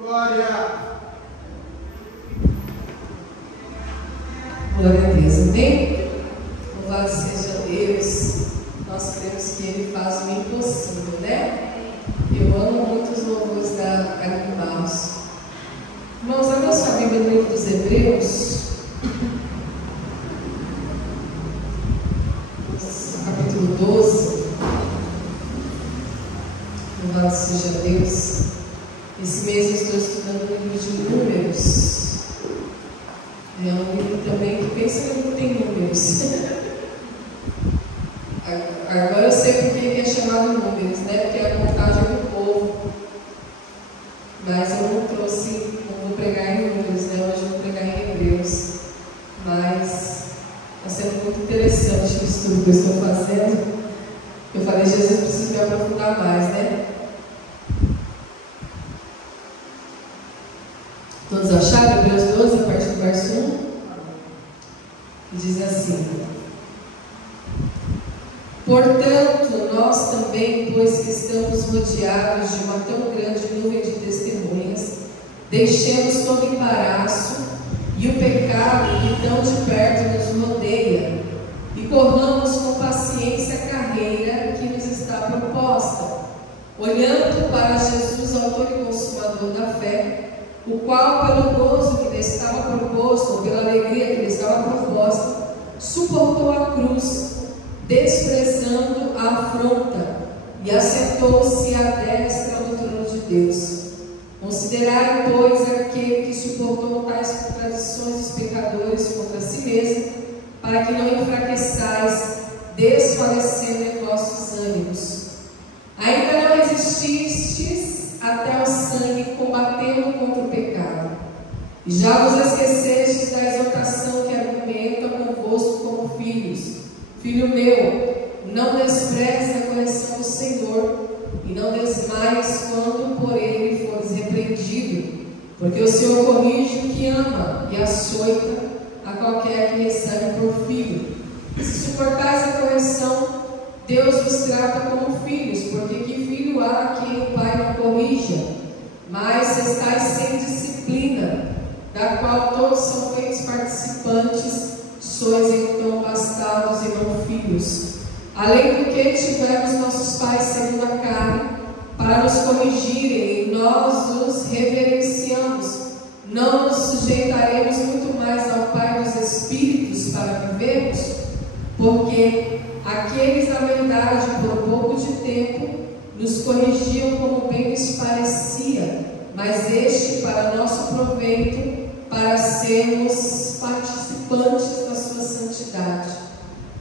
Glória a Deus, amém? Louvado seja Deus. Nós cremos que Ele faz o impossível, né? Eu amo muito os louvores da Gabi Barros. Irmãos, abra sua Bíblia no livro dos Hebreus, capítulo 12. Louvado seja Deus. Esse mês eu estou estudando o livro de Números. É um livro também que pensa que não tem números. Agora eu sei porque ele é chamado Números, né? Porque é a contagem do povo. Mas eu não trouxe, não vou pregar em Números, né? Hoje eu vou pregar em Hebreus. Mas está sendo muito interessante o estudo que eu estou fazendo. Eu falei, Jesus, eu preciso me aprofundar mais, né? Todos acharam? Hebreus 12, a partir do verso 1, diz assim: portanto, nós também, pois que estamos rodeados de uma tão grande nuvem de testemunhas, deixemos todo embaraço e o pecado que tão de perto nos rodeia, e corramos com paciência a carreira que nos está proposta, olhando para Jesus, autor e consumador da fé, o qual, pelo gozo que lhe estava proposto, ou pela alegria que lhe estava proposta, suportou a cruz, desprezando a afronta, e assentou-se à destra do trono de Deus. Considerai, pois, aquele que suportou tais contradições dos pecadores contra si mesmo, para que não enfraqueçais, desfalecendo em vossos ânimos. Ainda não resististes até o sangue, combatendo contra o pecado, e já vos esquecestes da exortação que argumenta convosco como filhos. Filho meu, não desprezes a correção do Senhor, e não desmaies quando por ele fores repreendido, porque o Senhor corrige o que ama e açoita a qualquer que recebe por filho. Se suportais a correção, Deus vos trata como filhos, porque que filho há a quem o pai não corrija? Mas se estáis sem disciplina, da qual todos são feitos participantes, sois então bastados e não filhos. Além do que tivemos nossos pais segundo a carne, para nos corrigirem, e nós os reverenciamos. Não nos sujeitaremos muito mais ao Pai dos Espíritos para vivermos? Porque aqueles, na verdade, por pouco de tempo, nos corrigiam como bem lhes parecia, mas este para nosso proveito, para sermos participantes da sua santidade.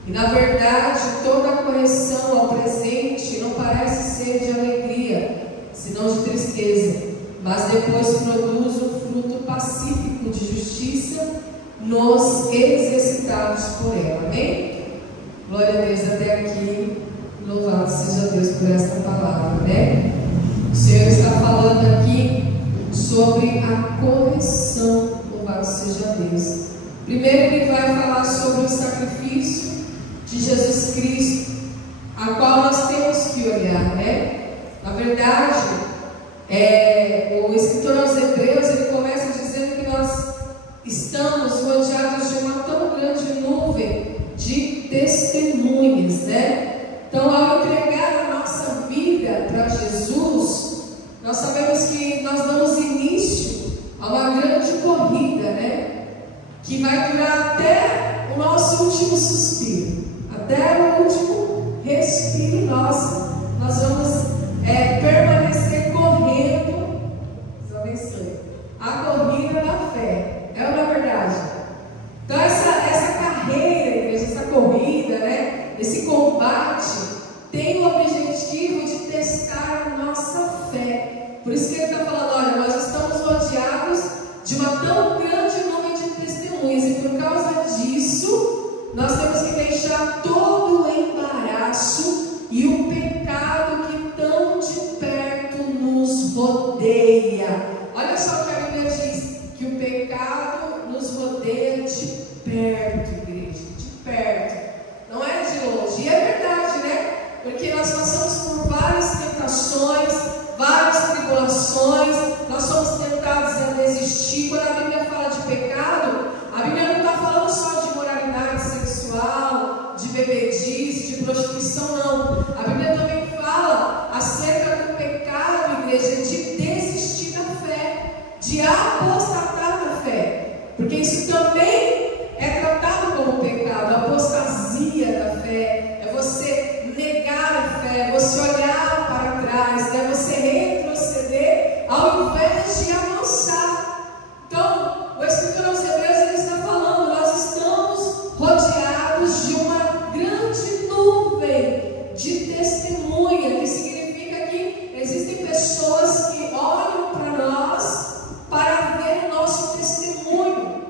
E na verdade, toda a correção ao presente não parece ser de alegria, senão de tristeza, mas depois produz um fruto pacífico de justiça nos exercitados por ela. Amém? Glória a Deus até aqui. Louvado seja Deus por esta palavra, né? O Senhor está falando aqui sobre a correção. Louvado seja Deus. Primeiro ele vai falar sobre o sacrifício de Jesus Cristo, a qual nós temos que olhar, né? Na verdade, o escritor aos Hebreus, ele começa dizendo que nós estamos rodeados de uma tão grande nuvem de testemunhas, né? Então, ao entregar a nossa vida para Jesus, nós sabemos que nós damos início a uma grande corrida, né? Que vai durar até o nosso último suspiro, até o último respiro nosso. Nós vamos permanecer correndo, Deus abençoe, a corrida da fé. É uma verdade. Então, essa carreira, igreja, essa corrida, né? Esse combate tem o objetivo de testar a nossa fé. Por isso que ele está falando, olha, nós estamos rodeados de uma tão grande nuvem de testemunhas, e por causa disso, nós temos que deixar todo o embaraço e o pecado que tão de perto nos rodeia. Olha só o que a Bíblia diz, que o pecado nos rodeia de perto, igreja, de perto. Não é de longe. E é verdade, né? Porque nós passamos por várias tentações, várias tribulações, nós somos tentados de apostatar da fé, porque isso também é tratado como pecado. A apostasia da fé é você negar a fé, é você olhar para trás, é você retroceder ao invés de avançar. Então, o escritor aos Hebreus ele está falando, nós estamos rodeados de uma grande nuvem de testemunha, que significa que existem pessoas que olham para nós para ver o nosso testemunho,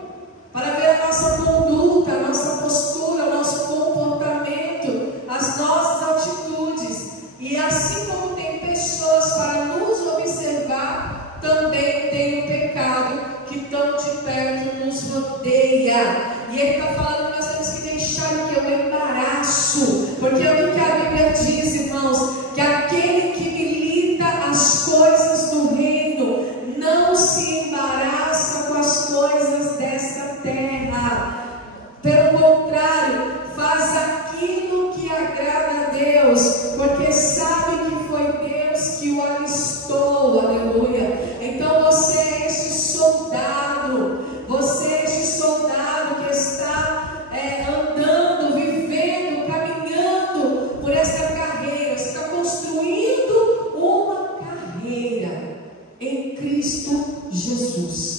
para ver a nossa conduta, a nossa postura, o nosso comportamento, as nossas atitudes. E assim como tem pessoas para nos observar, também tem o pecado que tão de perto nos rodeia. E ele está falando que nós temos que deixar o que? O embaraço. Porque é o que a Bíblia diz, irmãos, que aquele que milita as coisas do reino não se embaraça com as coisas desta terra. Pelo contrário, faz aquilo que agrada a Deus, porque sabe que foi Deus que o alistou. Aleluia. Então você é esse soldado, você é esse soldado que está andando, vivendo, caminhando por essa carreira, está construindo uma carreira em Cristo Jesus.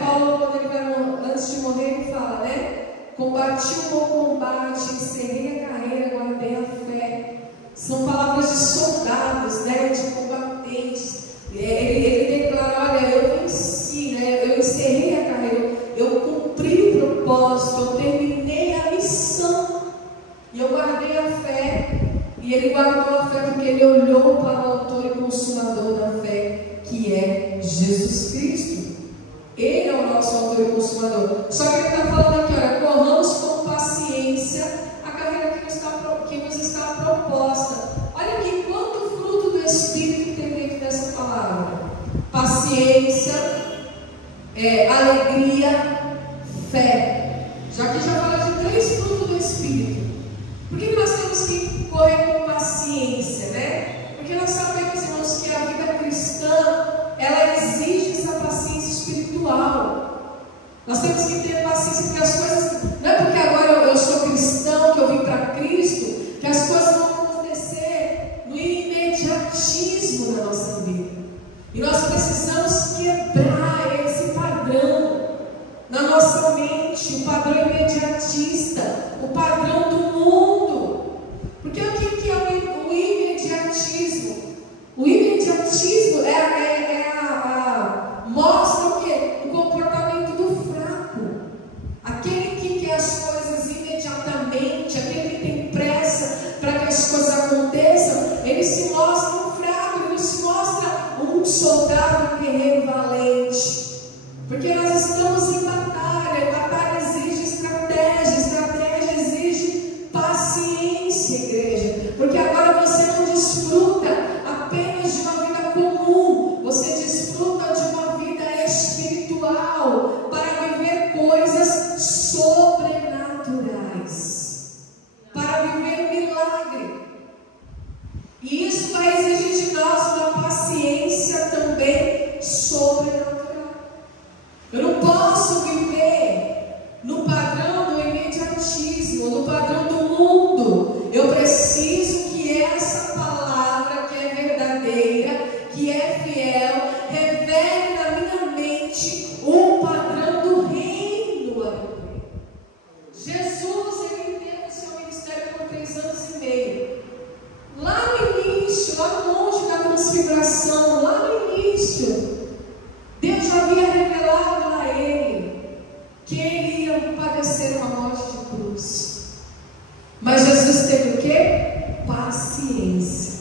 Paulo, quando ele vai, antes de morrer, ele fala, combati o bom combate, encerrei a carreira, guardei a fé. São palavras de soldados, de combatentes. Ele declara, olha, eu venci, eu encerrei a carreira, eu cumpri o propósito, eu terminei a missão, e eu guardei a fé. E ele guardou a fé porque ele olhou para o autor e consumador da fé, que é Jesus Cristo. Ele é o nosso autor e consumador. Só que ele está falando aqui, olha, corramos com paciência a carreira que nos está proposta. Olha aqui, quanto fruto do Espírito tem dentro dessa palavra: paciência, alegria, fé. Já que já fala de 3 frutos do Espírito. Por que nós temos que correr com paciência, Porque nós sabemos, irmãos, que a vida cristã, ela exige essa paciência espiritual. Nós temos que ter paciência, porque as coisas, não é porque agora eu sou cristão, que eu vim para Cristo, que as coisas vão acontecer no imediatismo da nossa vida. E nós precisamos quebrar esse padrão na nossa mente, o padrão imediatista, o padrão do mundo. Porque o que é o imediatismo? O imediatismo mostra o quê? O comportamento do fraco. Aquele que quer as coisas imediatamente, aquele que tem pressa para que as coisas aconteçam, ele se mostra um fraco, ele se mostra um soldado, um guerreiro valente. Porque nós estamos em batalha, e batalha exige estratégia exige paciência, igreja. Porque agora você não desfruta apenas de uma vida comum, você desfruta de uma vida espiritual para viver coisas sobrenaturais, para viver milagre. E isso vai exigir de nós uma paciência também sobrenatural. Eu não posso viver no padrão do imediatismo, no padrão do mundo. Eu preciso que essa palavra, que é verdadeira, que é fiel, revele na minha mente o padrão do reino. Jesus, ele teve o seu ministério por 3 anos e meio. Lá no início, lá no monte da transfiguração, lá no início, Deus já havia revelado a ele que ele ia padecer uma morte de cruz. Mas Jesus teve o quê? Paciência.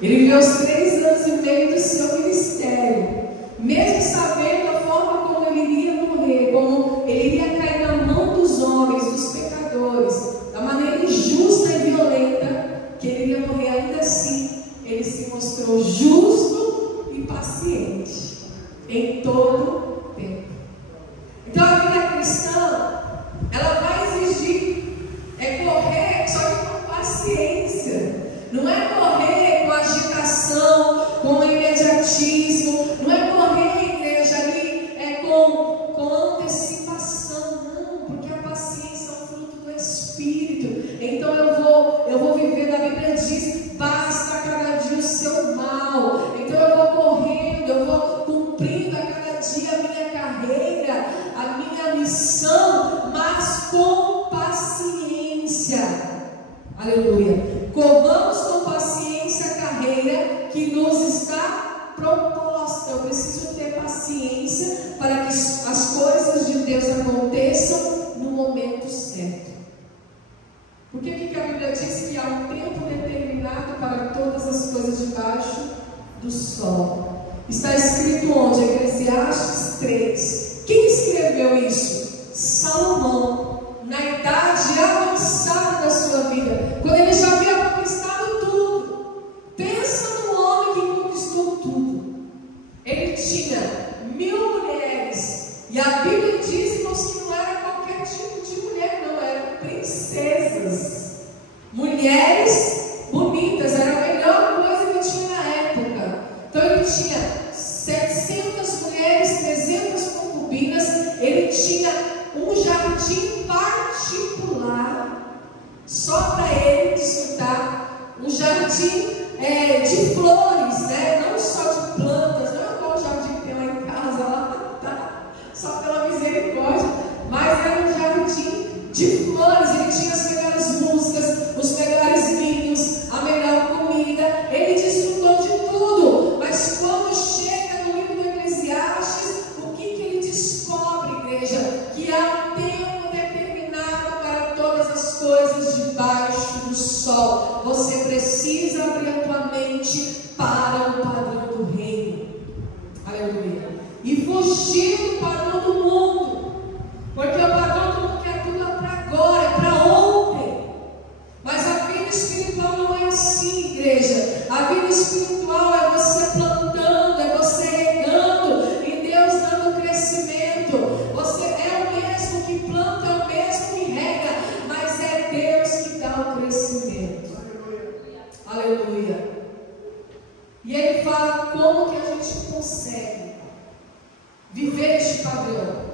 Ele viveu os 3 anos e meio do seu ministério, mesmo sabendo a forma como ele iria morrer, como ele iria cair na mão dos homens, dos pecadores, da maneira injusta e violenta que ele iria morrer. Ainda assim, ele se mostrou justo e paciente em todo o tempo. Então a vida cristã, ela vai exigir correr, só que com paciência. Não é correr com agitação, com imediatismo. Não é correr, igreja, paciência para que as coisas de Deus aconteçam no momento certo. Por que a Bíblia diz que há um tempo determinado para todas as coisas debaixo do sol? Está escrito onde? Eclesiastes 3. Quem escreveu isso? Salomão, na idade avançada da sua vida, quando ele já havia conquistado tudo. Pensa no homem que conquistou tudo. Ele tinha 1000 mulheres, e a Bíblia diz, irmãos, que não era qualquer tipo de mulher, não, eram princesas, mulheres bonitas, era a melhor coisa que tinha na época. Então ele tinha 700 mulheres, 300 concubinas, ele tinha um jardim particular só para ele desfrutar, um jardim de flores, né? Não só de plantas, não é igual o jardim que tem lá em casa, lá, tá? Só pela misericórdia, mas era um jardim de flores. Ele tinha as melhores músicas, os melhores vinhos, a melhor comida, ele desfrutou de tudo. Mas quando chega no livro do Eclesiastes, o que ele descobre, igreja? Que há um tempo determinado para todas as coisas debaixo do sol. Você precisa abrir a tua mente para o padrão do reino. Aleluia. E fugir do padrão do mundo. Porque o padrão do mundo quer tudo para agora, é para ontem. Mas a vida espiritual não é assim, igreja. A vida espiritual é você plantando, é você regando, e Deus dando crescimento. Você é o mesmo que planta, é o mesmo que rega, mas é Deus que dá o crescimento. Aleluia. E ele fala como que a gente consegue viver este padrão.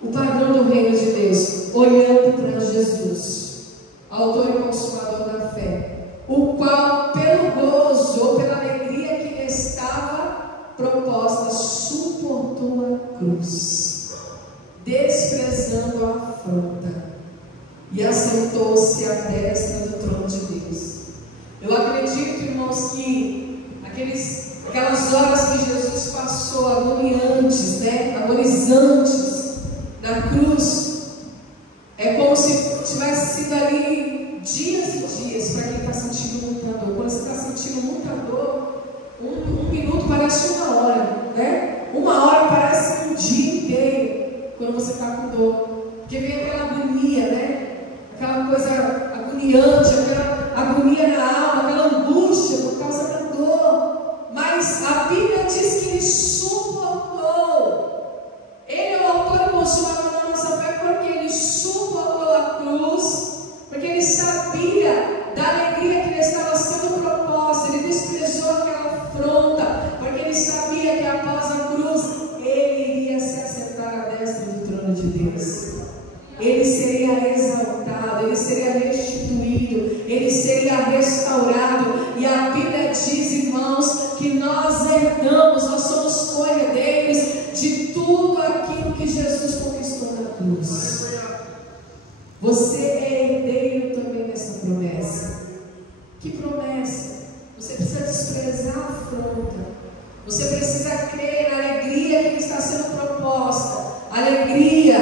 O padrão do reino de Deus, olhando para Jesus, autor e consumador da fé, o qual, pelo gozo ou pela alegria que lhe estava proposta, suportou a cruz, desprezando a afronta, e assentou-se à destra do trono de Deus. Eu acredito, irmãos, que aquelas horas que Jesus passou agoniantes, né? Agonizantes na cruz, é como se tivesse sido ali dias e dias para quem está sentindo muita dor. Quando você está sentindo muita dor, um minuto parece uma hora, né? Uma hora parece um dia inteiro quando você está com dor, porque vem aquela agonia, né? Aquela coisa agoniante, aquela agonia na alma, aquela angústia por causa da dor. Mas a Bíblia diz que ele suportou. Ele é o autor e consumador da nossa fé, porque ele suportou a cruz, porque ele sabia da alegria que lhe estava sendo proposta. Ele desprezou aquela afronta, porque ele sabia que após a cruz ele iria se assentar à destra do trono de Deus. Ele seria exaltado, ele seria restituído, ele seria restaurado. E a Bíblia diz, irmãos, que nós herdamos, nós somos co-herdeiros de tudo aquilo que Jesus conquistou na cruz. Você é herdeiro também dessa promessa. Que promessa? Você precisa desprezar a afronta. Você precisa crer na alegria que está sendo proposta. Alegria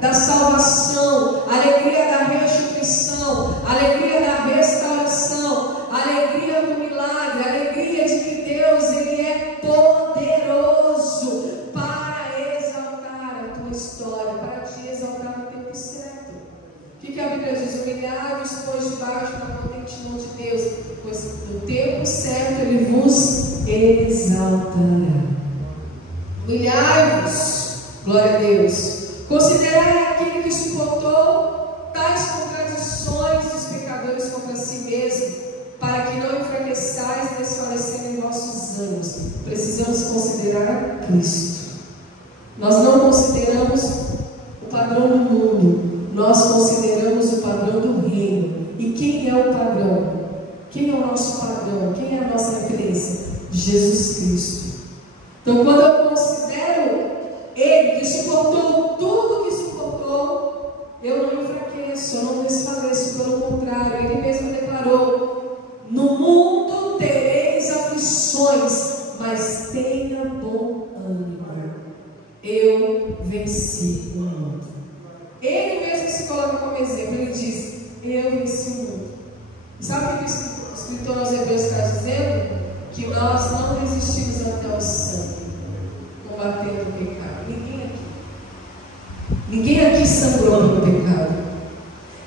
da salvação, alegria da restituição, alegria da restauração, alegria do milagre, alegria de que Deus ele é poderoso para exaltar a tua história, para te exaltar no tempo certo. O que a Bíblia diz? Humilhai-vos, pois, debaixo da potente mão de Deus, pois no tempo certo ele vos exaltará. Humilhai-vos, glória a Deus. Considerai aquele que suportou tais contradições dos pecadores contra si mesmo, para que não enfraqueçais desfalecendo em vossos ânimos. Precisamos considerar Cristo. Nós não consideramos o padrão do mundo, nós consideramos o padrão do reino. E quem é o padrão? Quem é o nosso padrão? Quem é a nossa referência? Jesus Cristo. Então, quando eu considero Ele que suportou tudo que suportou, eu não enfraqueço, eu não desfaleço, pelo contrário, Ele mesmo declarou: no mundo tereis aflições, mas tenha bom ânimo. venci o mundo. Ele mesmo se coloca como exemplo. Ele diz: eu venci o mundo. E sabe o que o escritor aos Hebreus está dizendo? Que nós não resistimos até o sangue, combatendo o pecado. Ninguém aqui sangrou pelo pecado.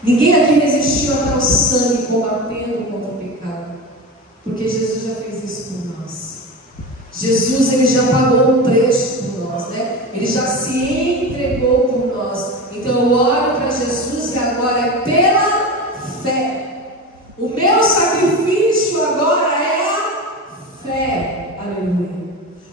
Ninguém aqui resistiu até o sangue, combatendo contra o pecado. Porque Jesus já fez isso por nós. Jesus, ele já pagou o preço por nós, né? Ele já se entregou por nós. Então eu oro para Jesus que agora é pela fé. O meu sacrifício agora é a fé. Aleluia.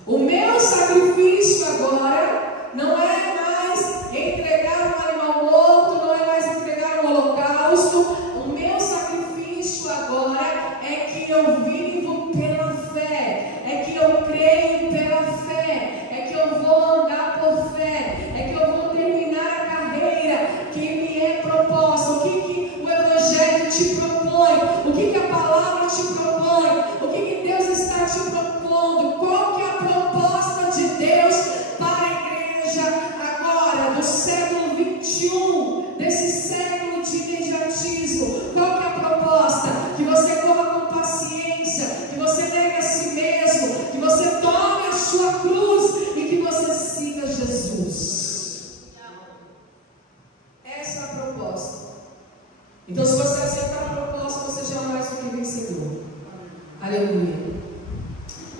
O meu sacrifício agora não é mais entregar um animal morto, não é mais entregar um holocausto. O meu sacrifício agora é que eu vivo pela fé, é que eu creio pela fé, é que eu vou andar por fé, é que eu vou terminar a carreira que me é proposta. O que o Evangelho te propõe? O que a palavra te propõe? O que Deus está te propondo? Qual que é a proposta de Deus para a igreja agora, do século 21, desse século de imediatismo? Qual que é a proposta? Que você corra com paciência, que você negue a si mesmo, que você tome a sua cruz e que você siga Jesus. Essa é a proposta. Então, se você aceitar a proposta, você já é mais do que vencedor. Aleluia.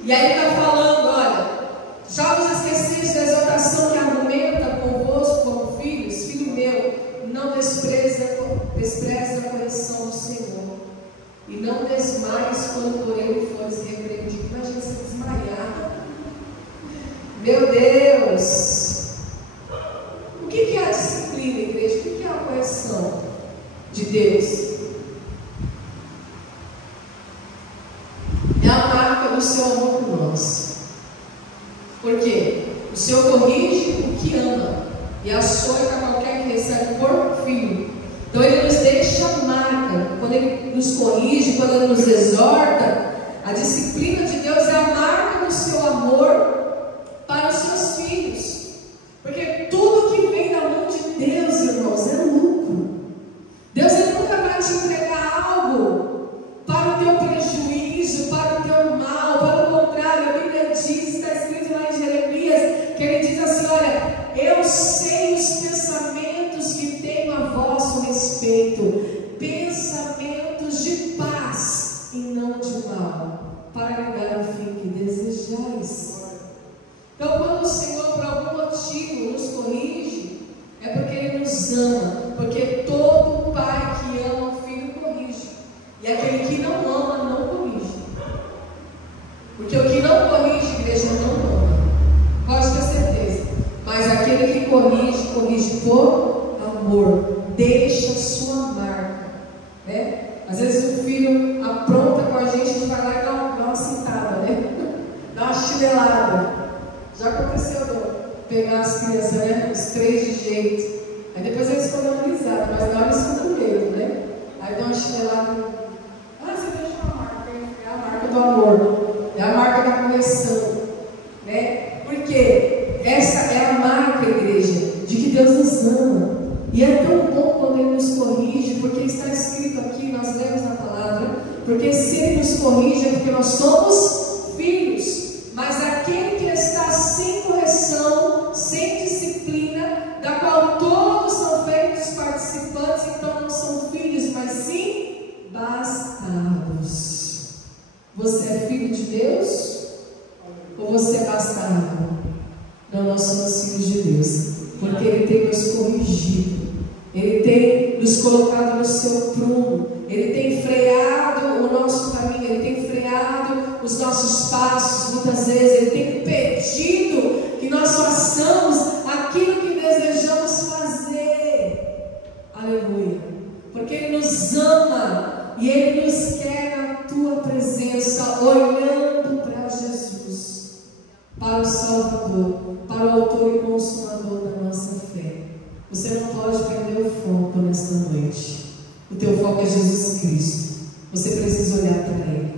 E aí ele está falando: olha, já vos esqueceis da exortação que argumenta convosco como filhos? Filho meu, não despreze a correção do Senhor, e não desmaies quando por ele fores repreendido. Imagina você desmaiar. Meu Deus! O que é a disciplina, igreja? O que é a correção de Deus? É a marca do seu amor por nós. Por quê? O Senhor corrige o que ama e açoita qualquer que recebe por filho. Então Ele nos deixa marca. Quando Ele nos corrige, quando Ele nos exorta, a disciplina de Deus é a marca do seu amor para os seus filhos. Porque tudo que vem da mão de Deus, irmãos, é lucro. Deus, Ele nunca vai te entregar algo para o teu prejuízo, para o teu mal. Para o contrário, a Bíblia diz, está escrito lá em Jeremias, que Ele diz assim: olha, eu sei os pensamentos que tenho a vosso respeito, pensamentos de paz e não de mal, para lhe dar o fim que desejais. Então, quando o Senhor, por algum motivo, nos corrige, é porque Ele nos ama. Porque todo pai que ama o filho corrige. E aquele que não ama, não corrige. Porque o que não corrige, igreja, não ama. Pode ter certeza. Mas aquele que corrige, corrige por amor. Deixa a sua marca. Né? Às vezes o filho apronta com a gente vai lá e dá uma cintada, né? Dá uma chinelada. Já aconteceu pegar as crianças, né? Os três de jeito. Aí depois eles ficam dando risada, mas na hora eles ficam com medo, né? Aí dá uma chinelada. Ah, você deixa uma marca, hein? É a marca do amor. É a marca da correção. Né? Porque essa é a marca, igreja, de que Deus nos ama. E é tão bom quando Ele nos corrige, porque está escrito aqui, nós lemos na palavra, porque se Ele nos corrige é porque nós somos filhos. Mas aquele que está sem correção, sem disciplina, da qual todos são feitos participantes, então não são filhos, mas sim bastardos. Você é filho de Deus? Ou você é bastardo? Não, nós somos filhos de Deus, porque Ele tem nos corrigido, Ele tem nos colocado no seu prumo, Ele tem freado o nosso caminho, Ele tem freado os nossos passos. Muitas vezes Ele tem pedido que nós façamos aquilo que desejamos fazer. Aleluia. Porque Ele nos ama e Ele nos quer na tua presença, olhando para Jesus, para o Salvador, para o autor e consumador da nossa fé. Você não pode perder o foco nesta noite. O teu foco é Jesus Cristo. Você precisa olhar para Ele.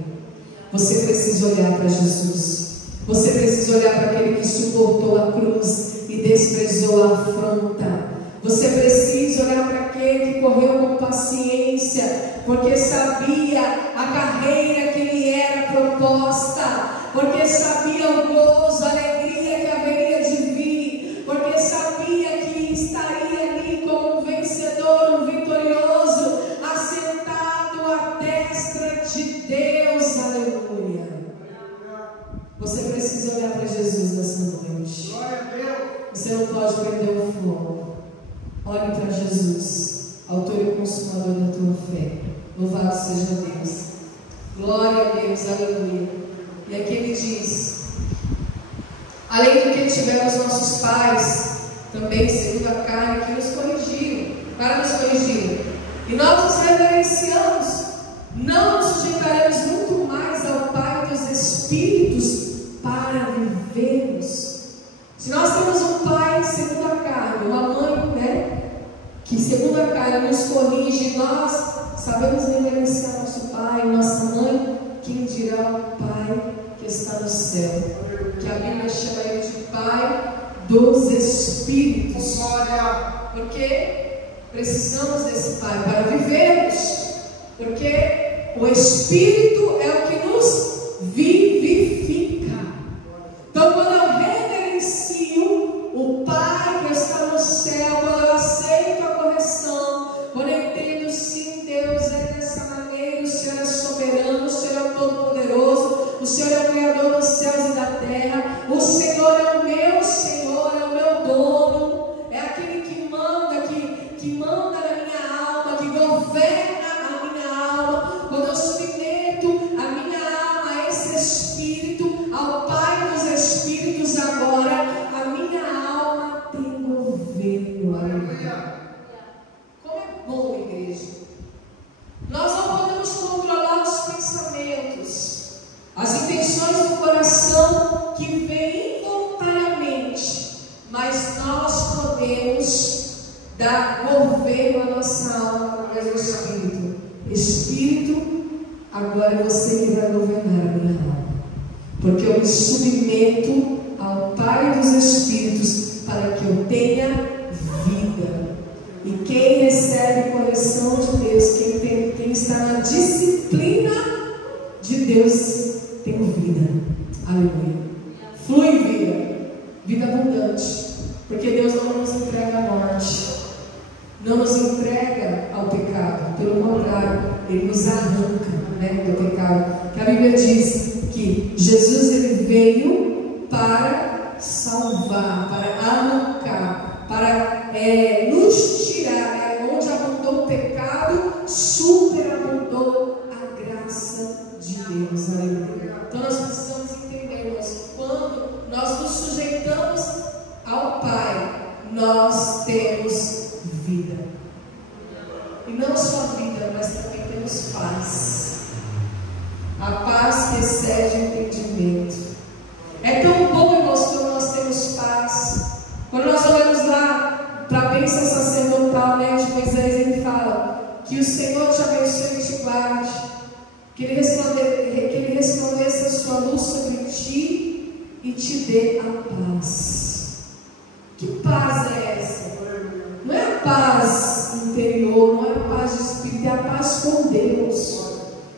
Você precisa olhar para Jesus. Você precisa olhar para aquele que suportou a cruz e desprezou a afronta. Você precisa olhar para aquele que correu com paciência, porque sabia a carreira que lhe era proposta, porque sabia o gozo, a alegria que haveria de vir, porque sabia que estaria ali como um vencedor, um vitorioso, assentado à destra de Deus. Aleluia. Você precisa olhar para Jesus nessa noite. Você não pode perder o foco. Olhe para Jesus, autor e consumador da tua fé. Louvado seja Deus. Glória a Deus, aleluia. E aqui ele diz: além do que tivemos nossos pais, também segundo a carne, que nos corrigiram, para nos corrigir. E nós nos reverenciamos, não nos sujeitaremos muito mais ao Pai dos Espíritos para vivermos. Se nós temos um pai segundo a carne, uma mãe, que segundo a carne nos corrige, nós sabemos reverenciar nosso pai, nossa mãe, quem dirá o Pai que está no céu, que a Bíblia chama ele de Pai dos Espíritos, porque precisamos desse Pai para vivermos, porque o Espírito é o que nos vivifica. Então, quando eu reverencio o Pai que está no céu, quando eu aceito a correção, quando eu entendo, sim, Deus é dessa maneira, o Senhor é soberano, o Senhor é o Todo-Poderoso, o Senhor é o Criador dos céus e da terra, o Senhor é o meu Senhor, é o meu dono, é aquele que manda, que manda na minha alma, que governa a minha alma. Quando eu submeto a minha alma a esse Espírito, ao Pai dos Espíritos, agora a minha alma tem governo. Aleluia. Como é bom, igreja. Nós não podemos controlar os pensamentos, as intenções do coração que vêm involuntariamente, mas nós podemos dar governo à nossa alma através do Espírito. Espírito, agora é você que vai governar a minha alma, porque eu me submeto ao Pai dos Espíritos para que eu tenha vida. E quem recebe correção de Deus, quem está na disciplina de Deus, tem vida. Aleluia. Flui vida, vida abundante, porque Deus não nos entrega a morte, não nos entrega ao pecado, pelo contrário, Ele nos arranca, do pecado. Que a Bíblia diz que Jesus ele veio para salvar, para arrancar, para nos tirar, onde abundou o pecado, superabundou a graça de Deus. Aleluia. Então nós precisamos entender, irmãos, quando nós nos sujeitamos ao Pai, nós temos vida. E não só vida, mas também temos paz. A paz que excede o entendimento. É tão bom, irmãos, quando nós temos paz. Quando nós olhamos lá para a bênção sacerdotal, de Moisés, ele fala que o Senhor te abençoe e te guarde, que ele resplandeça a sua luz sobre ti e te dê a paz. Que paz é essa? Não é a paz interior, não é a paz de espírito, é a paz com Deus.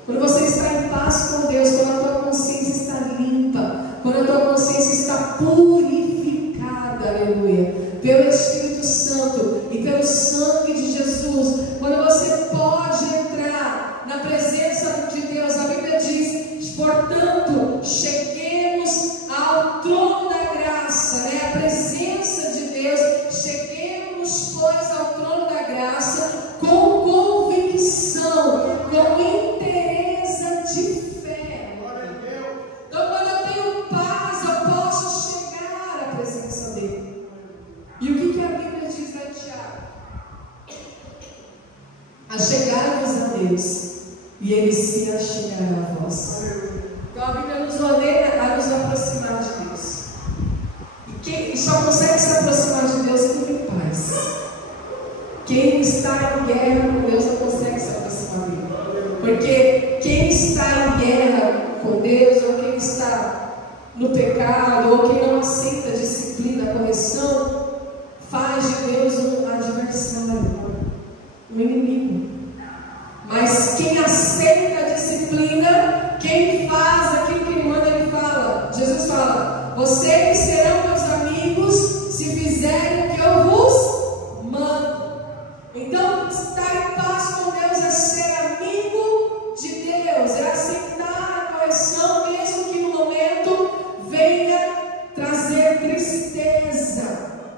Quando você está em paz com Deus, quando a tua consciência está limpa, quando a tua consciência está purificada, aleluia, pelo Espírito Santo e pelo sangue de Jesus, quando você pode entrar na presença de Deus, a Bíblia diz, portanto, cheguemos ao trono da graça, a presença de Deus, cheguemos, pois, ao trono da graça com convicção, com interesse de fé. Então, quando eu tenho paz, eu posso chegar à presença dele. E o que a Bíblia diz lá em Tiago? Achegai-vos a Deus, e Ele se achegará a vós. Então a Bíblia nos ordena a nos aproximar de Deus. E quem só consegue se aproximar de Deus quem tem paz. Quem está em guerra com Deus não consegue se aproximar dele. Porque quem está em guerra com Deus, ou quem está no pecado, ou quem não aceita a disciplina, a correção correção faz de Deus um adversário, um inimigo. Mas quem aceita a disciplina, quem faz aquilo que ele manda, ele fala. Jesus fala: vocês serão meus amigos se fizerem o que eu vos mando. Então, estar em paz com Deus é ser amigo de Deus, é aceitar a correção, mesmo que no momento venha trazer tristeza,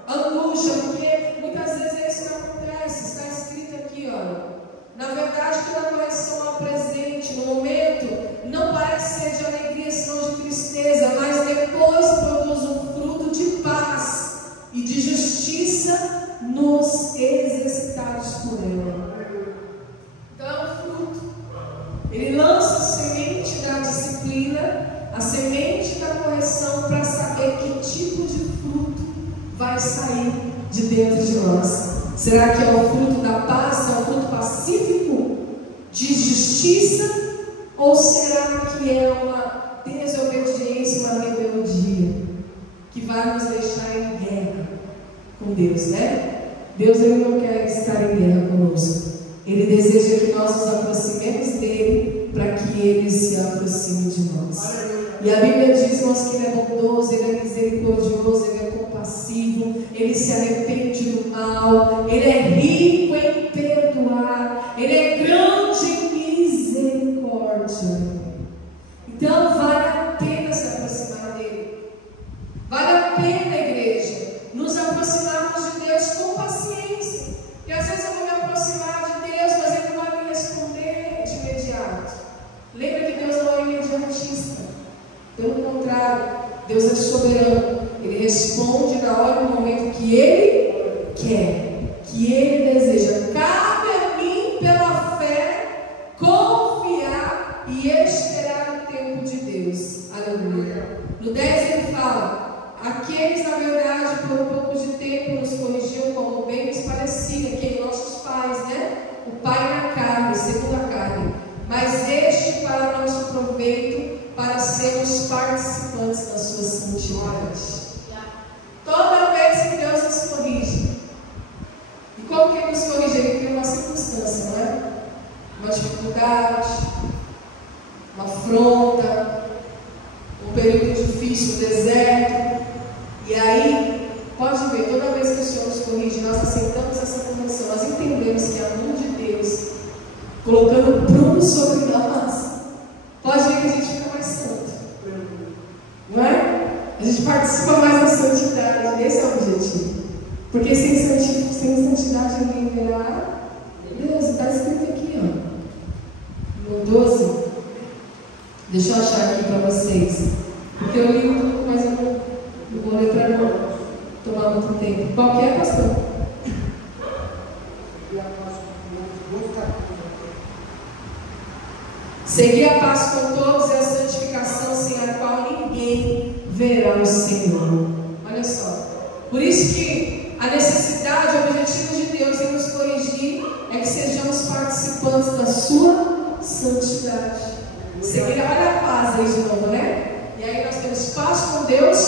angústia, porque muitas vezes é isso que acontece. Está escrito aqui, olha. Na verdade, toda correção ao presente, no momento, não parece ser de alegria, senão de tristeza, mas depois produz um fruto de paz e de justiça nos exercitados por ela. Então é um fruto. Ele lança a semente da disciplina, a semente da correção, para saber que tipo de fruto vai sair de dentro de nós. Será que é o fruto da paz, que é o fruto pacífico, de justiça? Ou será que é uma desobediência, uma rebeldia, que vai nos deixar em guerra com Deus, né? Deus, ele não quer estar em guerra conosco. Ele deseja que nós nos aproximemos dele, para que ele se aproxime de nós. E a Bíblia diz, irmãos, que ele é bondoso, ele é misericordioso, ele é compassivo, ele se arrepende do mal, ele é rico em perdoar, ele é grande em misericórdia. Então vale a pena se aproximar dele. Vale a pena, igreja, nos aproximarmos de Deus com paciência. E às vezes eu vou me aproximar de Deus, mas ele não vai me responder de imediato. Lembra que Deus não é imediatista. Pelo contrário, Deus é soberano. Ele responde na hora e no momento que Ele quer, que Ele deseja. Cabe a mim, pela fé, confiar e esperar o tempo de Deus. Aleluia. No 10 ele fala: aqueles, na verdade, por um pouco de tempo nos corrigiam como bem nos parecia, que nossos pais, né? O pai na carne, segundo a carne. Mas este para nosso proveito, para sermos participantes da sua santidade. Toda vez que Deus nos corrige, e como que Ele nos corrige? Ele cria uma circunstância, não é? Uma dificuldade, uma afronta, um período difícil, um deserto. E aí, pode ver, toda vez que o Senhor nos corrige, nós aceitamos essa correção, nós entendemos que é a mão de Deus colocando prumo sobre nós. Pode ver que a gente fica mais santo, não é? A gente participa mais da santidade. Esse é o objetivo. Porque sem santidade ninguém verá Deus. Está escrito aqui, ó, no 12. Deixa eu achar aqui para vocês, porque eu li tudo, mas eu não vou ler para não tomar muito tempo. Qual que é, pastor? Seguir a paz com todos e a santificação, sem a qual ninguém verá o Senhor. Olha só. Por isso que a necessidade, o objetivo de Deus em nos corrigir é que sejamos participantes da sua santidade. Seguir, olha a paz aí de novo, né? E aí nós temos paz com Deus,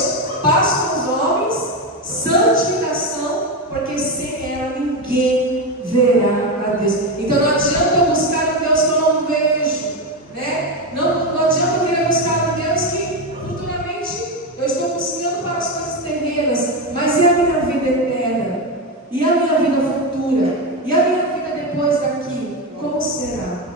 paz com os homens, santificação, porque sem ela ninguém verá a Deus. Então não adianta eu buscar um Deus que eu não vejo, né? Não adianta eu querer buscar um Deus que futuramente eu estou buscando para as coisas terrenas, mas e a minha vida eterna? E a minha vida futura? E a minha vida depois daqui? Como será?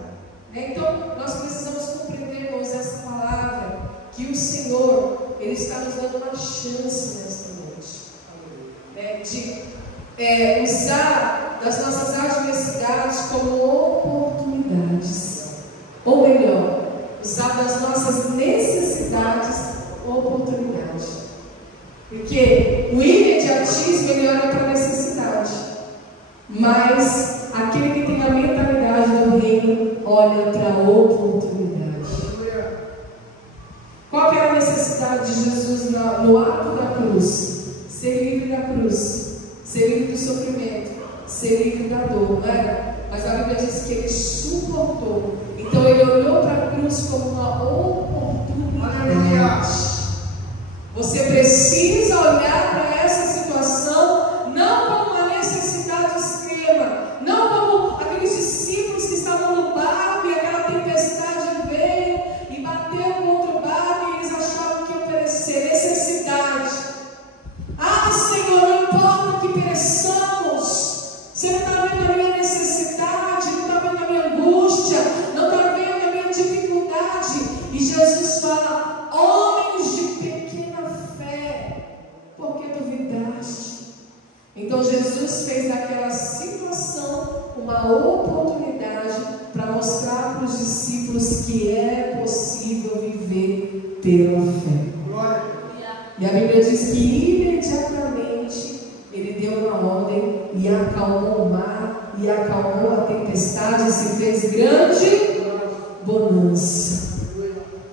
Então nós precisamos compreender, irmãos, essa palavra, que o Senhor, Ele está nos dando uma chance nesta noite, de usar das nossas adversidades como oportunidades, ou melhor, usar das nossas necessidades oportunidade. Porque o imediatismo, ele olha para a necessidade, mas aquele que tem a mentalidade do reino olha para a oportunidade. Qual que era a necessidade de Jesus no ato da cruz? Ser livre da cruz, ser livre do sofrimento, ser livre da dor, não era? Mas a Bíblia diz que ele suportou. Então ele olhou para a cruz como uma oportunidade. Você precisa olhar para essa situação Então Jesus fez daquela situação uma oportunidade para mostrar para os discípulos que é possível viver pela fé. E a Bíblia diz que imediatamente ele deu uma ordem e acalmou o mar, e acalmou a tempestade, e se fez grande bonança.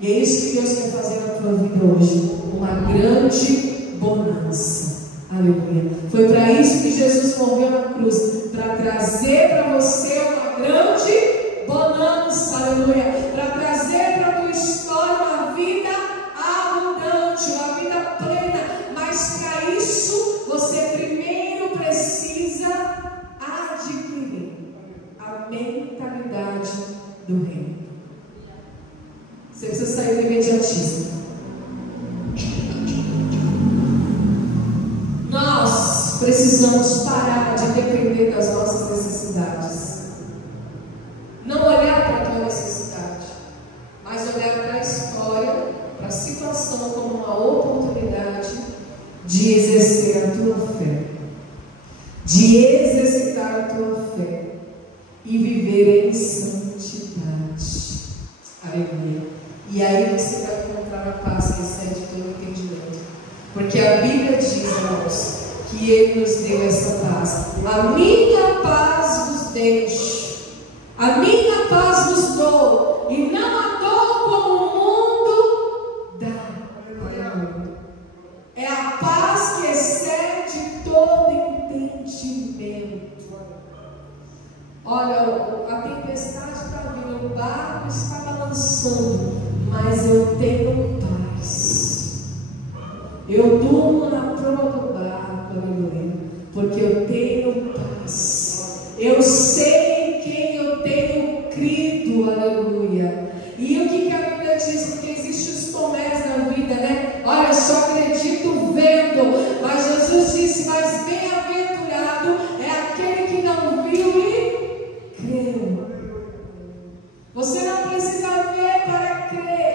E é isso que Deus quer fazer na tua vida hoje, uma grande bonança. Aleluia. Foi para isso que Jesus morreu na cruz, para trazer para você uma grande bonança. Aleluia. Para trazer para a tua história uma vida abundante, uma vida plena. Mas para isso você primeiro precisa adquirir a mentalidade do reino. Você precisa sair do imediatismo. Nós precisamos parar de depender das nossas necessidades. Não olhar para a tua necessidade, mas olhar para a história, para a situação como uma oportunidade de exercer a tua fé, de exercitar a tua fé e viver em santidade. Aleluia. E aí você vai encontrar a paz que excede todo entendimento. Porque a Bíblia diz, irmãos, que Ele nos deu essa paz. A minha paz vos deixo, a minha paz vos dou, e não a dou como o mundo dá. É a paz que excede todo entendimento. Olha, a tempestade está vindo, o barco está balançando, mas eu tenho paz. Eu durmo na proa do barco, aleluia, porque eu tenho paz. Eu sei em quem eu tenho crido, aleluia. E o que a Bíblia diz? Porque existem os tomés na vida, né? Olha, eu só acredito vendo. Mas Jesus disse, mas bem-aventurado é aquele que não viu e creu. Você não precisa ver para crer.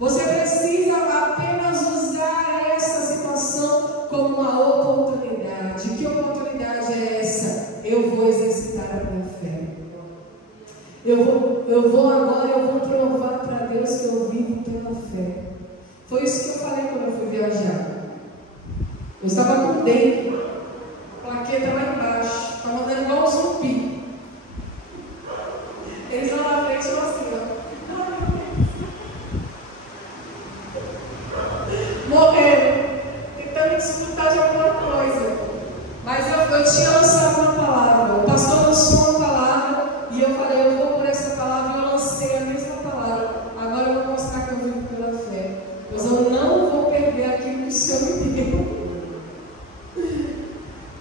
Você precisa apenas usar essa situação como uma oportunidade. Que oportunidade é essa? Eu vou exercitar a minha fé. Eu vou provar para Deus que eu vivo pela fé. Foi isso que eu falei quando eu fui viajar. Eu estava com dengue, plaqueta lá embaixo, estava andando igual um zumbi. Eles lá na frente falam assim, ó. Morrendo, tentando desfrutar de alguma coisa. Mas eu tinha lançado uma palavra. O pastor lançou uma palavra e eu falei, eu vou por essa palavra. Eu lancei a mesma palavra. Agora eu vou mostrar que eu vivo pela fé. Mas eu não vou perder aquilo que o Senhor me deu.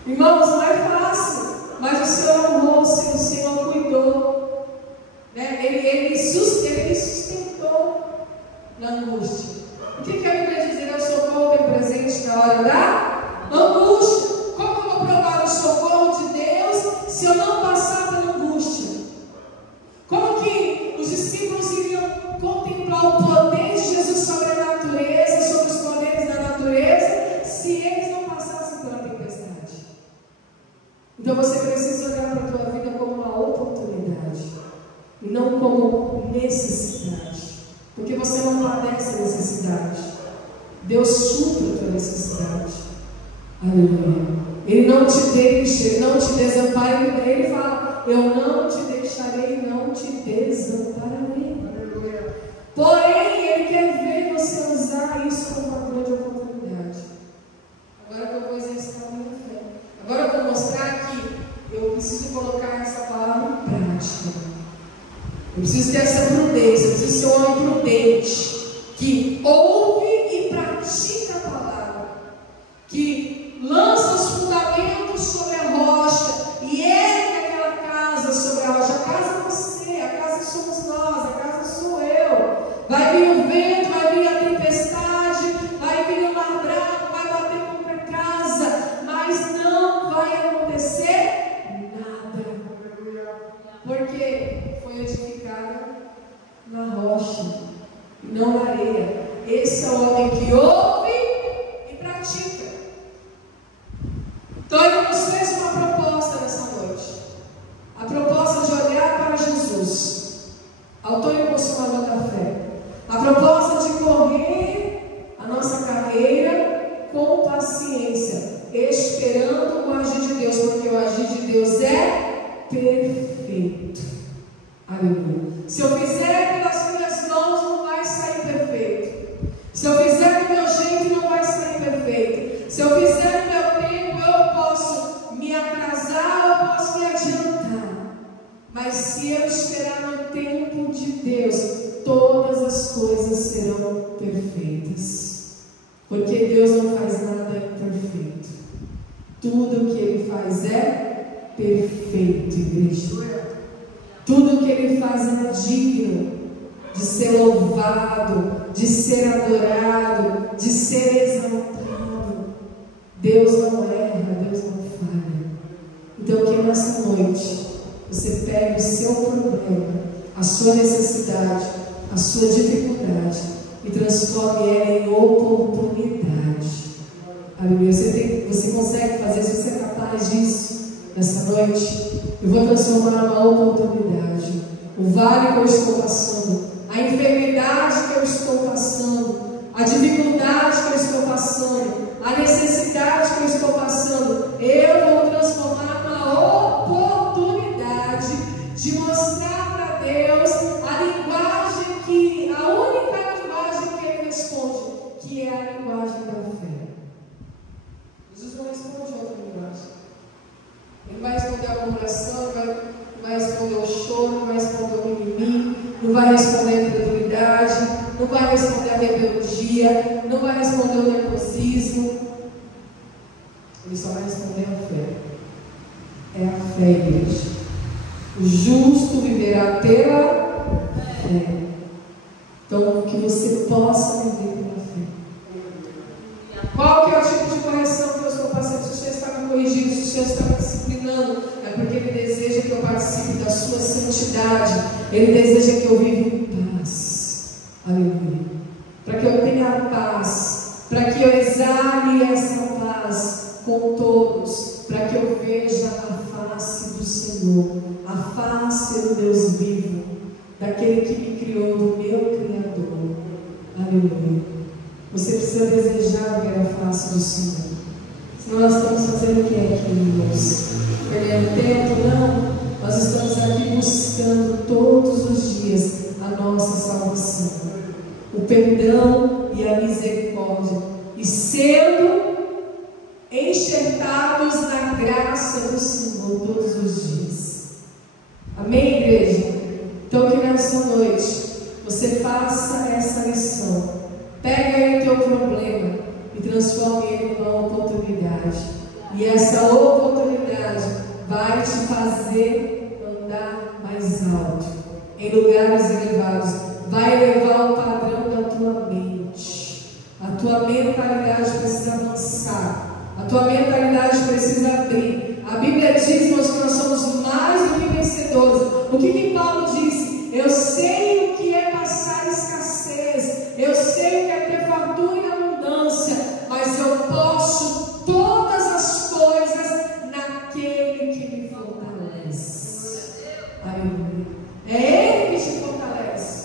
Irmãos, não é fácil, mas o Senhor amou, o Senhor cuidou, né? Ele me sustentou na angústia. O que a Bíblia diz? Ele é o socorro bem presente na hora da angústia. Como eu vou provar o socorro de Deus se eu não passar pela angústia? Como que os discípulos iriam contemplar o poder de Jesus sobre a natureza, sobre os poderes da natureza, se eles não passassem pela tempestade? Então você precisa olhar para a tua vida como uma oportunidade e não como necessidade. Porque você não padece a necessidade. Deus supre a tua necessidade. Aleluia. Ele não te deixa, Ele não te desampara. Ele fala, eu não te deixarei, não te desampararei. Aleluia. Porém, Ele quer ver você usar isso como uma grande oportunidade. Agora que eu vou exercitar a minha fé. Agora eu vou mostrar que eu preciso colocar essa palavra em prática. Eu preciso ter essa prudência, eu preciso ser um homem prudente, que ouve e pratica a palavra, que lança os fundamentos sobre a rocha e ergue aquela casa sobre a rocha. A casa é você, a casa somos nós, a casa sou eu. Vai vir o vento, vai vir a tempestade, vai vir o mar bravo, vai bater contra a casa, mas não vai acontecer nada, porque foi edificada na rocha e não na areia. Esse é o homem que ouve e pratica. Então ele Mas se eu esperar no tempo de Deus, todas as coisas serão perfeitas. Porque Deus não faz nada imperfeito. Tudo que Ele faz é perfeito, igreja. Tudo que Ele faz é digno de ser louvado, de ser adorado, de ser exaltado. Deus não erra, Deus não falha. Então que nessa noite você pegue o seu problema, a sua necessidade, a sua dificuldade e transforme ela em oportunidade. Aleluia. Você consegue fazer isso? Você é capaz disso nessa noite? Eu vou transformar uma oportunidade. O vale que eu estou passando, a enfermidade que eu estou passando, a dificuldade que eu estou passando, a necessidade que eu estou passando, eu vou transformar numa oportunidade de mostrar para Deus a linguagem a única linguagem que Ele responde, que é a linguagem da fé. Jesus não responde outra linguagem. Ele vai responder a murmuração, não vai responder o choro, não vai responder o mimimi, não vai responder a incredulidade, não vai responder a rebeldia, não vai responder o nervosismo. Ele só vai responder a fé. É a fé, igreja. O justo viverá pela fé. Então, que você possa viver pela fé. Qual que é o tipo de correção que eu estou passando? Se o Senhor está me corrigindo, se o Senhor está me disciplinando, é porque Ele deseja que eu participe da sua santidade. Ele deseja que eu viva em paz. Aleluia. Para que eu tenha paz, para que eu exale essa paz com todos, para que eu veja a face do Senhor, a face do Deus vivo, daquele que me criou, do meu Criador. Aleluia. Você precisa desejar ver a face do Senhor. Senão nós estamos fazendo o que aqui, irmãos? Perdendo tempo? Não. Nós estamos aqui buscando todos os dias a nossa salvação, o perdão e a misericórdia, e sendo enxertados na graça do Senhor todos os dias. Amém, igreja? Então que nessa noite você faça essa lição. Pega aí o teu problema e transforme ele numa oportunidade. E essa oportunidade vai te fazer andar mais alto, em lugares elevados. Vai elevar o padrão da tua mente. A tua mentalidade precisa avançar. A tua mentalidade precisa abrir. A Bíblia diz, irmãos, que nós somos mais do que vencedores. O que Paulo disse? Eu sei o que é passar escassez. Eu sei o que é ter fartura e abundância. Mas eu posso todas as coisas naquele que me fortalece. Aleluia. É Ele que te fortalece.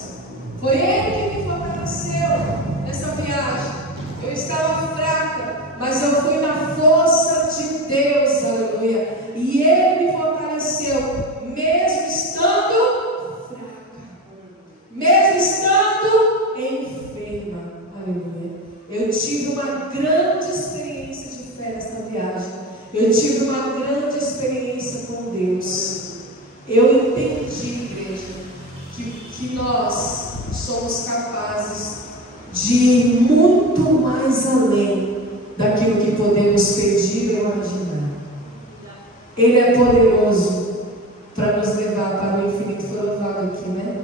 Foi Ele que me fortaleceu nessa viagem. Eu estava fraca, mas eu fui na força de Deus, aleluia. E Ele me fortaleceu, mesmo estando fraca, mesmo estando enferma, aleluia. Eu tive uma grande experiência de fé nessa viagem. Eu tive uma grande experiência com Deus. Eu entendi, igreja, que nós somos capazes de ir muito mais além daquilo que podemos pedir e imaginar. Ele é poderoso para nos levar para o infinito. Foi louvado aqui, né?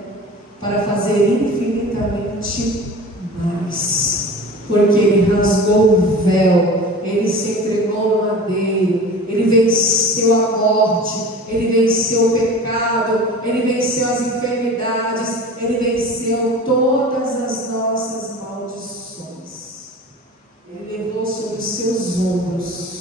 Para fazer infinitamente mais. Porque Ele rasgou o véu, Ele se entregou no madeiro, Ele venceu a morte, Ele venceu o pecado, Ele venceu as enfermidades, Ele venceu todas as nossas maldições. Ele levou sobre os seus ombros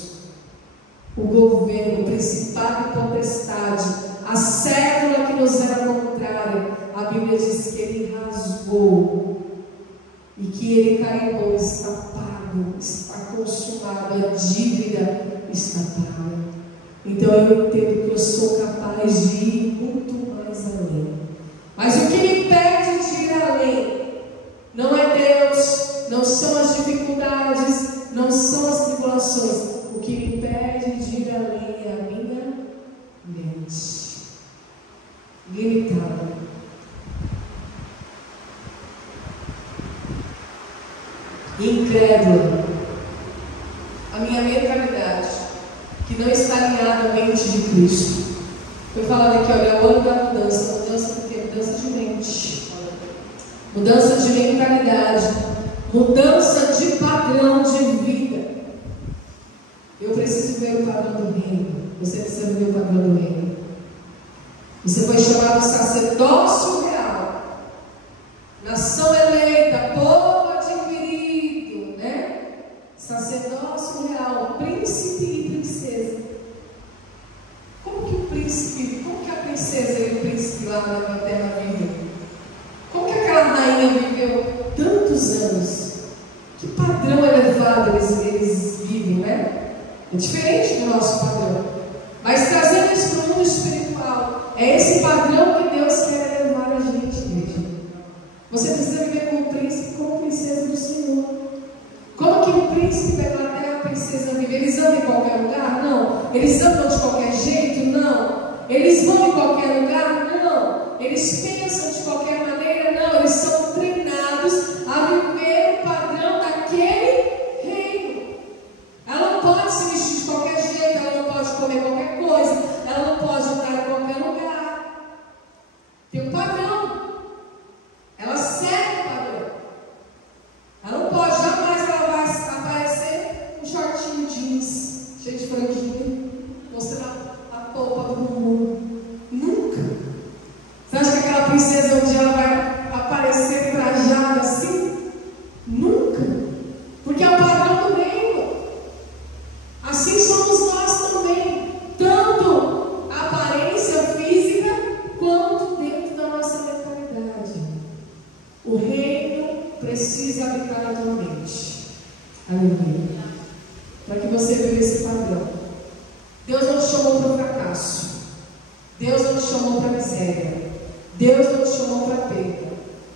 o governo, o principado e potestade, a célula que nos era contrária. A Bíblia diz que Ele rasgou e que Ele carimbou. Está pago, está consumado, a dívida está paga. Então eu entendo que eu sou capaz de ir muito mais além. Mas o que me impede de ir além não é Deus, não são as dificuldades, não são as tribulações. O que me impede de ir além é a minha mente. não está alinhado à mente de Cristo. Foi falado aqui, olha, é o ano da mudança. Mudança do quê? Mudança de mente. Mudança de mentalidade. Mudança de padrão de vida. Eu preciso ver o padrão do reino. Você precisa ver o padrão do reino. Você foi chamado sacerdócio real, nação eleita, povo adquirido, né? Sacerdócio real, príncipe e princesa. Como que a princesa e o príncipe lá na Inglaterra vivem? Como que aquela rainha viveu tantos anos? Que padrão elevado eles vivem, né? É diferente do nosso padrão. Mas trazendo isso para o mundo espiritual, é esse padrão que Deus quer levar a gente, igreja. Você precisa viver como príncipe, como princesa do Senhor. Como que o príncipe da Inglaterra, a princesa vive? Eles andam em qualquer lugar? Não. Eles andam de qualquer jeito? Não. Eles vão em qualquer lugar? Não. Eles pensam de qualquer maneira? Não. Eles são treinados a viver o padrão daquele reino. Ela não pode se vestir de qualquer jeito, ela não pode comer qualquer coisa, ela não pode andar em qualquer lugar. Tem um padrão. Ela segue o padrão. Ela não pode, jamais ela vai aparecer um shortinho jeans, cheio de franjinha, mostrando a polpa do bumbum. Nunca. Você acha que aquela princesa um dia ela vai aparecer trajada assim? Nunca. Porque é o padrão do reino. Assim somos nós também. Tanto a aparência física quanto dentro da nossa mentalidade. O reino precisa habitar na tua mente. Aleluia. Para que você viva esse padrão. Deus não te chamou para o fracasso. Deus não te chamou para a miséria. Deus não te chamou para a perda.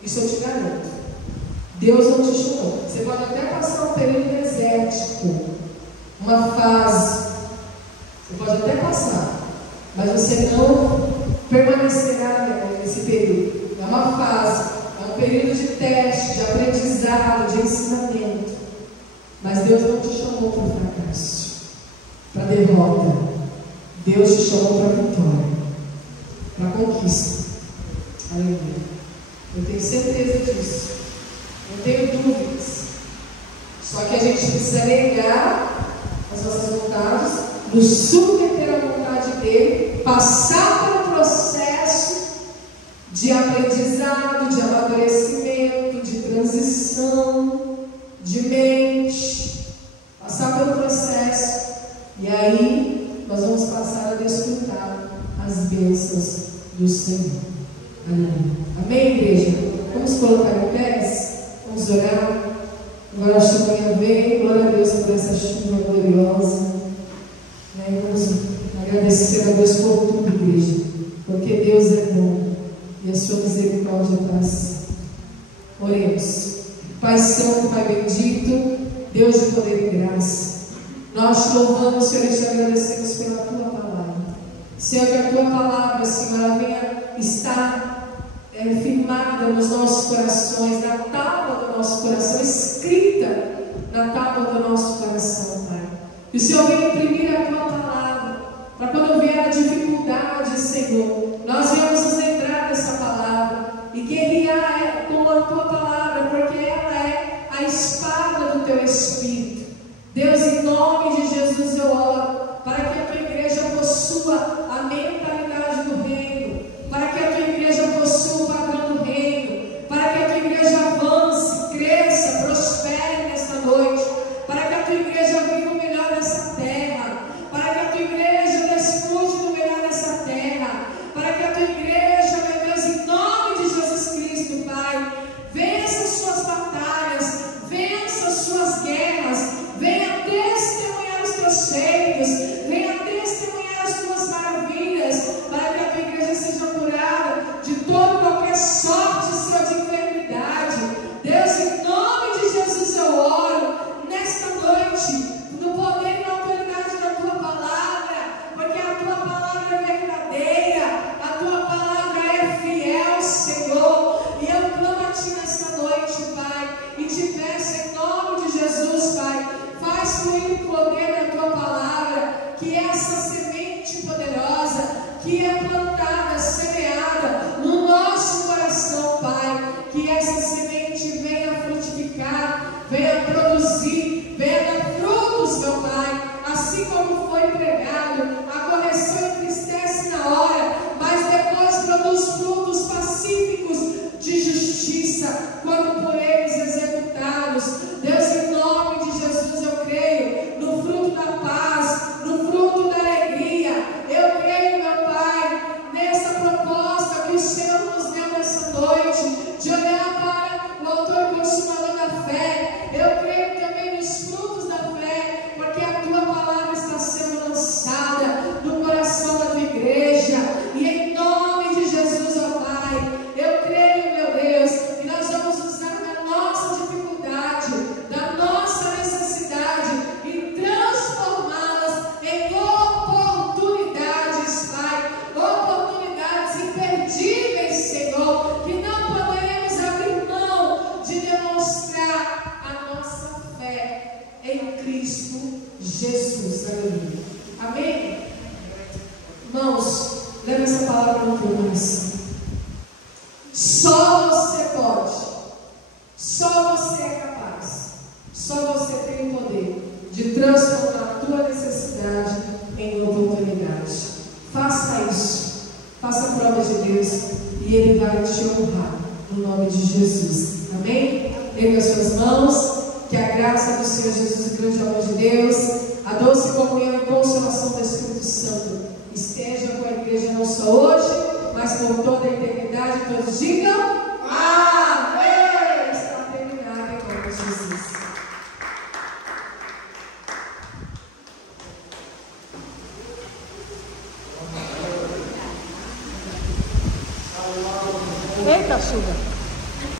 Isso eu te garanto. Deus não te chamou. Você pode até passar um período desértico, uma fase. Você pode até passar, mas você não permanecerá nesse período. É uma fase, é um período de teste, de aprendizado, de ensinamento. Mas Deus não te chamou para o fracasso, para a derrota. Deus te chamou para a vitória, para a conquista. Aleluia. Eu tenho certeza disso. Não tenho dúvidas. Só que a gente precisa negar as nossas vontades, nos submeter à vontade dele, passar pelo processo de aprendizado, de amadurecimento, de transição, de mente, passar pelo processo, e aí nós vamos passar a desfrutar as bênçãos do Senhor. Amém. Amém, igreja? Vamos colocar em pés, vamos orar. Agora a chuvinha vem, glória a Deus por essa chuva gloriosa. Vamos agradecer a Deus por tudo, igreja, porque Deus é bom e a sua misericórdia é para sempre. Oremos. Pai Santo, Pai bendito, Deus de poder e graça, nós te louvamos, Senhor, e te agradecemos pela tua palavra. Senhor, que a tua palavra, Senhor, ela venha estar firmada nos nossos corações, na tábua do nosso coração, escrita na tábua do nosso coração, Pai. E o Senhor venha imprimir a tua palavra, para quando vier a dificuldade, Senhor, nós venhamos nos lembrar dessa palavra e guerrear com a tua palavra, porque ela é a espada do teu Espírito. Deus, em nome de Jesus eu oro para que a tua igreja possua a mentalidade do reino, para que a tua igreja possua o padrão do reino, para que a tua igreja avance, cresça, prospere nesta noite, para que a tua igreja viva o melhor dessa terra, para que a tua igreja desfrute do melhor dessa terra, para que a tua igreja, meu Deus, em nome de Jesus Cristo, Pai, vença as suas batalhas, vença as suas guerras, venha testemunhar os teus feitos, venha testemunhar as tuas maravilhas, para que a tua igreja seja curada de toda qualquer sorte, Senhor, de enfermidade. Deus, em nome de Jesus eu oro nesta noite, no poder e na autoridade da tua palavra, porque a tua palavra é verdadeira, a tua palavra é fiel, Senhor, e eu clamo a ti nesta noite, Pai, e te peço em nome de Jesus, Pai, faz fluir o poder da tua palavra, que que é plantada, semeada no nosso coração, Pai, que essa semente venha frutificar, venha produzir, venha dar frutos, meu Pai, assim como foi pregado. A correção entristece na hora, mas depois produz frutos pacíficos de justiça, quando por eles executados. Deus, em nome de Jesus, eu creio no fruto da paz, no fruto da alegria. Eu creio, meu Pai, nessa proposta que o Senhor nos deu nessa noite, de olhar para o autor e consumador da fé. Eu creio também nos frutos da fé, porque a tua palavra está sendo lançada no coração da tua igreja. E em nome de Jesus, ó Pai, eu creio, meu Deus, que nós vamos usar da nossa dificuldade, da nossa necessidade e transformá-las em oportunidades, Pai, oportunidades imperdíveis, Senhor, que não poderemos abrir mão de demonstrar a nossa fé em Cristo Jesus. Aleluia. Amém? Irmãos, leva essa palavra no teu coração. Só você pode, só você é capaz, só você tem o poder de transformar a tua necessidade em oportunidade. Faça isso, faça a prova de Deus e Ele vai te honrar no nome de Jesus. Amém? Ergue as suas mãos, que a graça do Senhor Jesus e o grande amor de Deus, a doce comunhão e consolação do Espírito Santo esteja com a igreja não só hoje, mas por toda a eternidade. Todos digam amém. Está terminado em nome de Jesus. Eita, chuva.